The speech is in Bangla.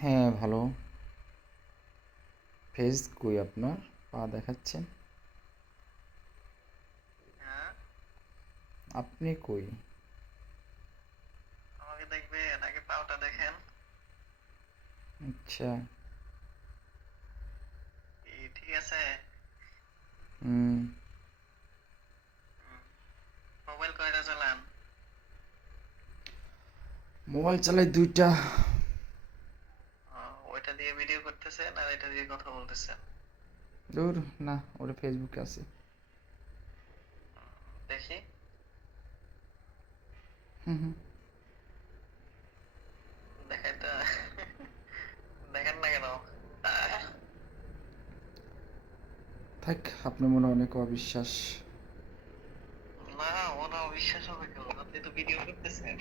হ্যাঁ ভালো। ফেস কই আপনার? পা দেখাচ্ছেন। হ্যাঁ, আপনি কই? আমাকে দেখবেন আগে পাওটা দেখেন। আচ্ছা। কি ঠিক আছে? হুম। হুম, মোবাইল কয়টা চালান? মোবাইল চালাই দুইটা। ওইটা দিয়ে ভিডিও করতেছেন আর এটা দিয়ে কথা বলতেছেন? দূর, না ওটা ফেসবুকে আছে। দেখি। হুম হুম। দেখাইতে দেখেন না কেন? আহ, থাক, আপনার মনে হয় অনেক অবিশ্বাস। না, মনে অবিশ্বাস হবে কেন? আপনি তো ভিডিও করতেছেন।